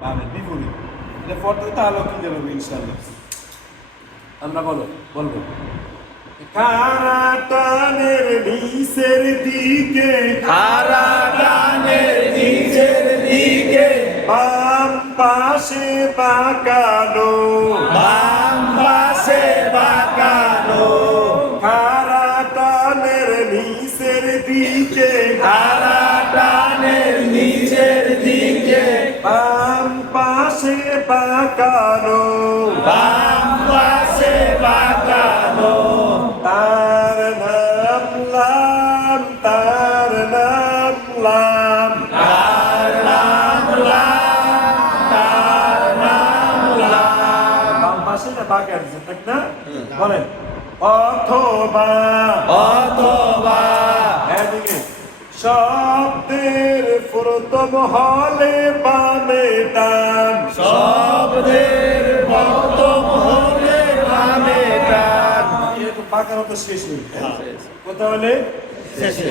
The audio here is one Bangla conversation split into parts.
বামের বিপরীত। এটা পড়তে তাহলে কি দেবো ইনশাআল্লাহ। আমরা বলবো খারা টানের নিচের দিকে, খারা টানের নিচের দিকে, বাম পাশে বাঁকানো, বাম পাশে বাঁকানো। খারা টানের নিচের দিকে, খারা টানের নিচের দিকে, বাম পাশে বাঁকানো, বাম পাশে বাঁকানো। তার নাম লাম, তার নাম লাম, তার নাম লাম, তার নাম লাম। বাম পাশে না বাঁকা আছে ঠিক না? বলেন অথবা, অথবা এদিকে শব্দের প্রথম হলে বামে টান, শব্দের প্রথম হলে বামে টান। এরকম বাঁকার তো শেষ নেই। কোথা হলে শেষে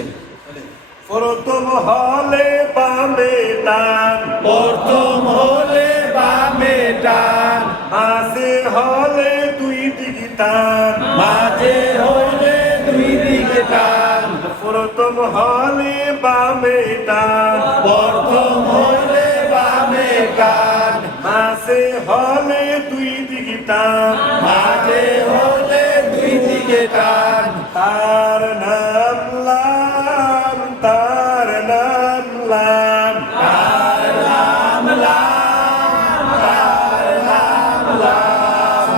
প্রথম হলে বামে টান, প্রথম হলে বামে টান, মাঝে হলে দুই দিকে টান, মাঝে হলে দুই দিকে টান, প্রথম হলে বামে টান, প্রথম হলে বামে টান, মাঝে হলে দুই দিকে টান, মাঝে হলে দুই দিকে টান। তার নাম লাম, তার নাম লাম, তার নাম লাম, তার নাম লাম।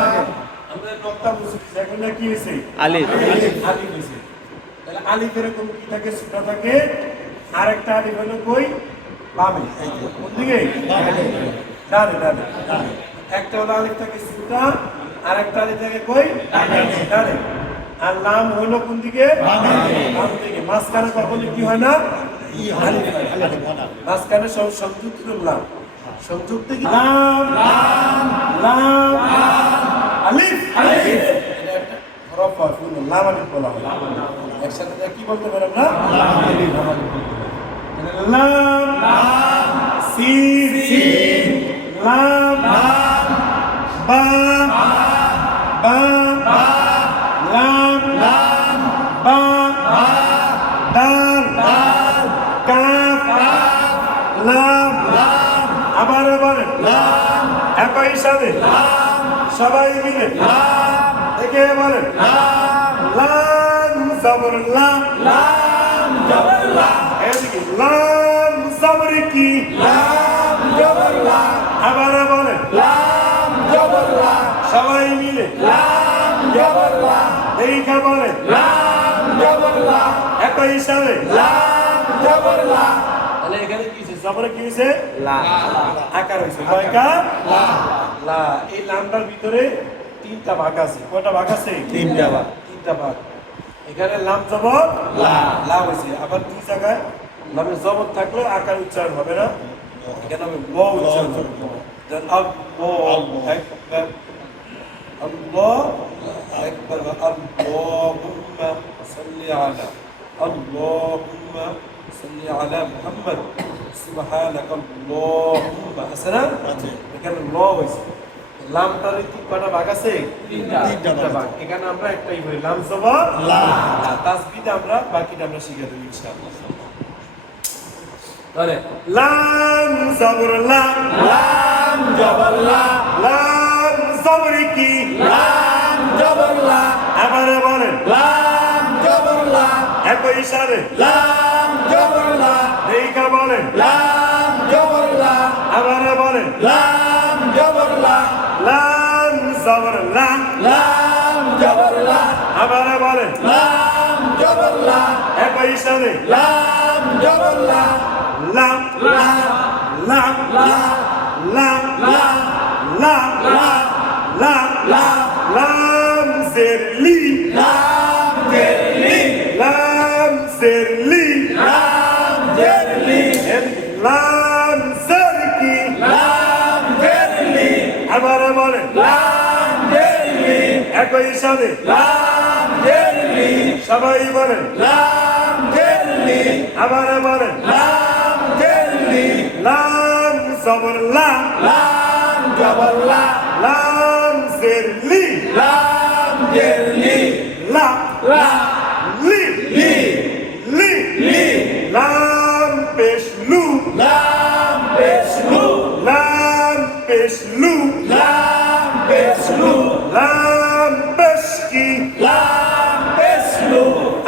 আমাদের নক্তা বুঝছি এখন কি হয়েছে? আলিফ। আলিফ হয়েছে। তাহলে আলিফের কোন কি থাকে? সুটা থাকে। আরেকটা আলিফ হলো কই? বামে। কোন দিকে? ডানে ডানে। একটা হলো আলিফ থাকে সুটা, আরেকটা আলিফ থাকে কই? ডানে। আর লাম হলো কোন দিকে? বাম দিকে। মাঝখানে কখনো কি হয় না? আলিফ হয়। মাঝখানে সব সংযুক্ত লাম। সংযুক্ত কি? লাম লাম লাম আলিফ আলিফ। এটা একটা হরফ হয়, ফুল লাম আলিফ বলা হয়। একসাথে এটা কি বলতে পারেন না? লাম আলিফ। লাম লাম সিন সিন লাম লাম বা বা লাম লাম বা দাল দাল কাফ লাম লাম। আবার বলেন লাম, একই সাথে লাম, সবাই মিলে লাম, একে বলেন লাম লাম জবর লাম, লাম জবর লা, এদিকে লাম জবর কি? লাম জবর লা, আবার বলেন লাম জবর লা, সবাই মিলে লাম জবর লা, এইটা বলেন লাম জবর লা, একই সাথে লাম জবর লা। তাহলে এখানে কি হয়েছে? জবরে কি হয়েছে? লা আকার হয়েছে। কয়টা? লা। এই লামটার ভিতরে তিনটা ভাগ আছে। কয়টা ভাগ আছে? তিনটা ভাগ। তিনটা ভাগ। এখানে লাম জবর লা। লা হয়েছে। আবার দুই জায়গায় লামে জবর থাকলেও আকার উচ্চারণ হবে না। এখানে হবে ল উচ্চারণ হবে। যেমন আল্লাহ আকবার, আল্লাহ আকবার, আল্লাহুম্মা সাল্লি আলা, আল্লাহুম্মা সাল্লি আলা মুহাম্মদ, সুবহানাকা আল্লাহুম্মা। আছে না? এখানে ল হয়েছে। লামটার কি কয়টা ভাগ আছে? তিনটা ভাগ। এখানে আমরা একটাই বলি লাম জবর লা। তাসবিদ আমরা বাকিটা আমরা শিখে দেব ইনশাআল্লাহ। তাহলে লাম জবর লা, লাম জবর লা, লাম জবর কি? লাম জবর লা, আবার বলেন লাম জবর লা, একই সাথে লাম জবর লা, এইটা বলেন লাম জবর লা, আবার বলেন লাম জবর লা, লাম জবর লা, লাম জবর লা, আবার বলেন লাম জবর লা, একই সাথে লাম জবর লা, লাম লা লাম লা লাম লা লাম লা লাম লা লাম জের লি, লাম জেরলি, লাম জের লি, লাম জেরলি, লাম জের কি? লাম জেরলি, আবার বলেন লাম জেরলি, একই সাথে লাম জেরলি, সবাই বলেন লাম জেরলি, আবার বলেন লাম জেরলি, লাম জবর লা, লাম জবর লা, লাম জের লি, লাম জের লি, লা, লা, লি, লি, লি, লি, লাম পেশ লু, লাম পেশ লু, লাম পেশ লু, লাম পেশ লু, লাম পেশ কি, লাম পেশ লু,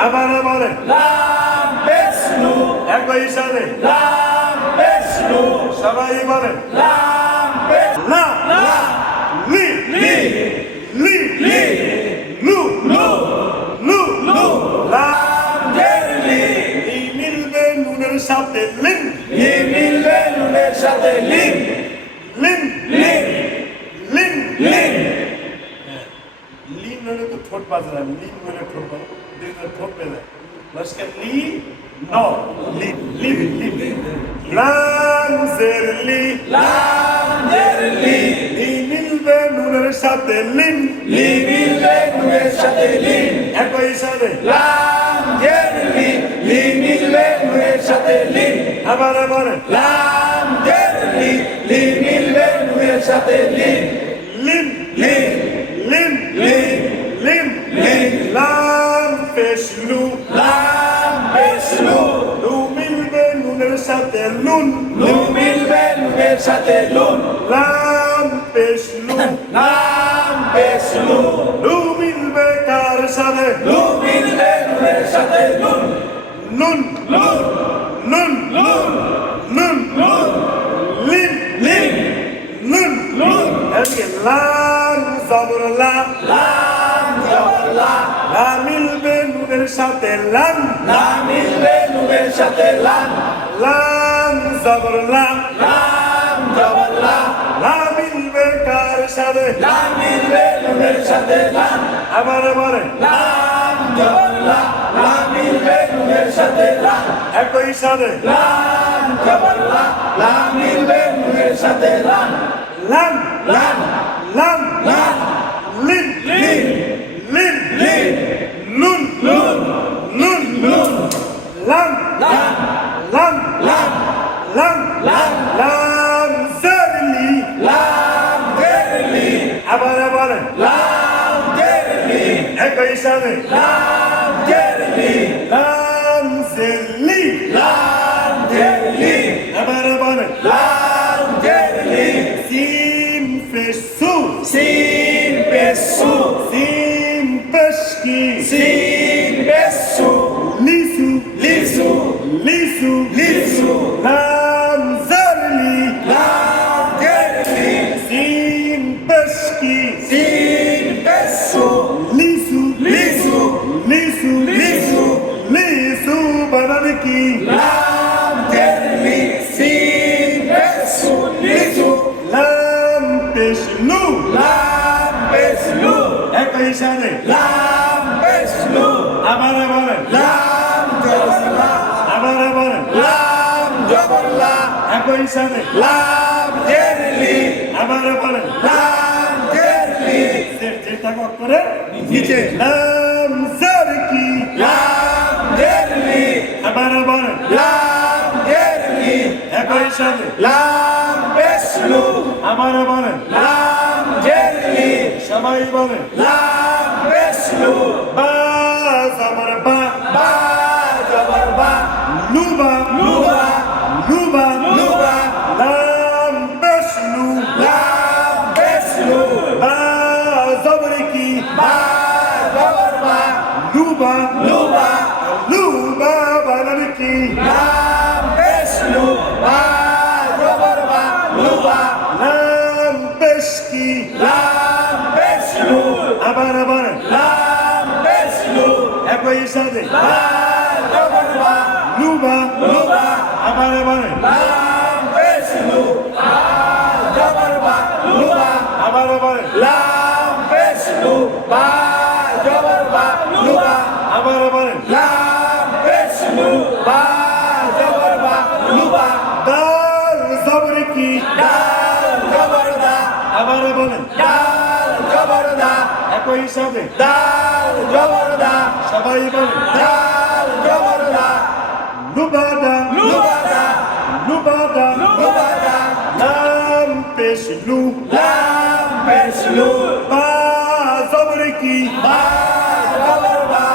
আবার বলে লাম পেশ লু, একই সাথে লাম পেশ লু, সবাই বলে লাম পেশ লা, লা, লি, লি, লি, লি, লু, লু, লু, লু, লা, জের লি, ই মিলবে নুনের সাথে লিন, লি মিলবে নুনের সাথে লিন, লিন, লিন, লিন, লিন, লিন হলে তো ঠোঁট বাজে না, লিন হলে ঠোঁট বাজে, দুইটা ঠোঁট বেজে লস্কার লি, ন, লিন, লিন, লিন, লাম জের লি, লাম জের লি, ই মিলবে নুনের সাথে লিন, লি মিলবে নুনের সাথে লিন, একই সাথে লাম জের লি, লি মিলবে নুনের সাথে লিন, আবার বলে লাম জের লি, লি মিলবে নুনের সাথে লিন, লিন, লিন, লিন, লিন, লিন, লিন, লাম পেশ লু, লাম পেশ লু, লু মিলবে নুনের সাথে লুন, লু মিলবে নুনের সাথে লুন, লাম পেশ লু, লাম পেশ লু, লু মিলবে কার সাথে লু মিলবে নুনের সাথে লুন, নুন, লুন, নুন, লুন, নুন, লুন, লিন, লিন, নুন, লুন, এদিকে লাম জবর লা, লাম জবর লা, লা মিলবে নুনের সাথে লান, লা মিলবে নুনের সাথে লান, লাম জবর লা, লাম জবর লা, লা মিলবে কার সাথে লা মিলবে নুনের সাথে লান, আবার বলে লাম জবর লা, লা মিলবে নুনের সাথে লান, একই সাথে লাম জবর লা, লা মিলবে নুনের সাথে লান, লান, লান, লান, লান, লিন, লিন, লিন, লিন, নুন, লুন, নুন, লুন, লান, লান, লান, লান, লান, লান, লাম জারলি লাম জের লি, আবার বলে লাম জের লি, একই সাথে লাম জের লি, লাম জারলি লাম জের লি, আবার বলে লাম জের লি, scene Fesu scene পেশু, scene পেশকি scene পেশু, লিসু লিসু, লিসু লিসু, লাম জারলি লাম জের লি, সিন পেশকি সিন পেশু, লিসু লিসু, লিসু লিসু, লিসু বানান কি লাম জের লি, সিন পেশু, লিসু, লাম পেশলু লাম পেশলু, একই সাথে লাম পেশলু, আবার বলে লাম জবর লা, আবার বলে লাম জবর লা, একই সাথে লাম জের লি, আবার বলে লাম জের লি, যেটা করে নিচে, লাম জারকি লাম জের লি, আবার বলে লাম জের লি, একই সাথে লাম পেশলু, আবার বলে লাম জের লি, সবাই বলে লাম পেশলু, বা জামার বা বা জবর বা, লুবা লুবা, লুবা লুবা, লাম পেশলু লাম পেশলু, বা জবরকি বা জবর বা, লুবা লুবা, লুবা বানান কি লাম পেশলু, বা জবর বা, লুবা, লাম পেশকি লাম পেশলু, আবার বলে লাম পেশলু, একই সাথে বা জবর বা, লুবা লুবা, আবার বলে লাম পেশলু, বা জবর বা, লুবা, আবার বলে লাম পেশলু, বা জবর বা, লুবা, আবার বলে লাম পেশলু, বা জবর বা, লুবা, দাল জবরকি ডাল জবর দা, আবার বলে ডাল জবর দা, একই সাথে ডাল জবর দা, সবাই বলে ডাল জবর দা, লুবাদা লুবা দা, লুবাদা লুবা দা, লা পেশ লু লাম পেশ লু বা জবর কি বা জবর বা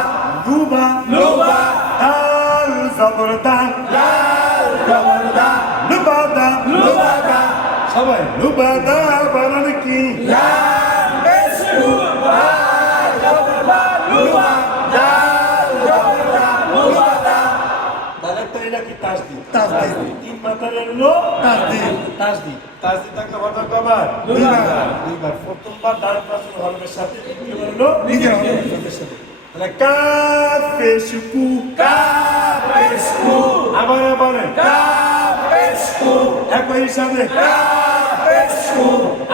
লুবা লুবা দাল জবর দা দাল জবর দা লুবাদা লুবাদা সবাই লুবাদা বানান কি লাম পেশ লু বা জবর বা লুবা দাল জবর দা লুবাদা তাহলে তো এটা কি তাসদিদ তাসদিদ। তিন মাথার হলো তাসদিদ। তাসদিদ তাসদিদ থাকলে কথা কবার দুইবার প্রথমবার ডান পাশের হরফের সাথে দ্বিতীয়বার হলো নিজের হরফের সাথে তাহলে কাফ পেশ কু কাফ পেশ কু আবার বলেন কাফ পেশ কু একই সাথে কাফ পেশ কু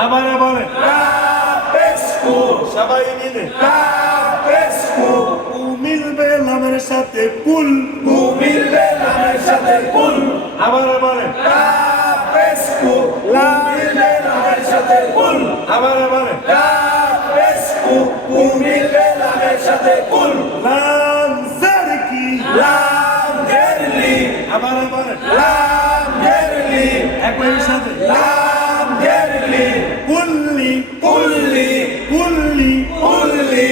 আবার বলেন কাফ পেশ কু সবাই মিলে কাফ পেশ কু কু মিলবে লামের সাথে কুল কু মিলবে লামের সাথে কুল আবার বলেন কাফ পেশ কু কু মিলবে লামের সাথে কুল আবার বলেন কাফ পেশ কু কু মিলবে লামের সাথে কুল লাম জার কি লাম গেরলি আবার বলেন লাম গেরলি একই সাথে লাম গেরলি কুল্লি কুল্লি কুল্লি কুল্লি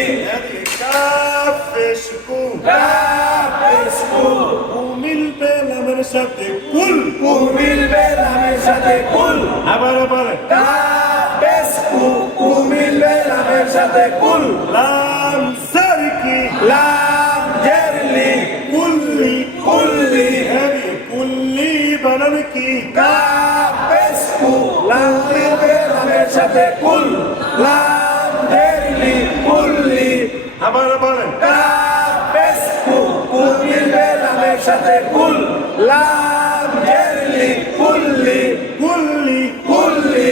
কাফ পেশ কু কাফ পেশ কু কু মিলবে লামের সাথে কুল কু মিলবে লামের সাথে কুল আবার বলেন কাফ পেশ কু কু মিলবে লামের সাথে কুল লাম জার কি লাম গেরলি কুল্লি কুল্লি কুল্লি বানান কি কাফ পেশ কু লাম মিলবে লামের সাথে কুল লাম গেরলি কুল্লি আবার বলেন কাফ পেশ কু কু মিলবে লামের সাথে কুল লাম গেরলি কুল্লি কুল্লি কুল্লি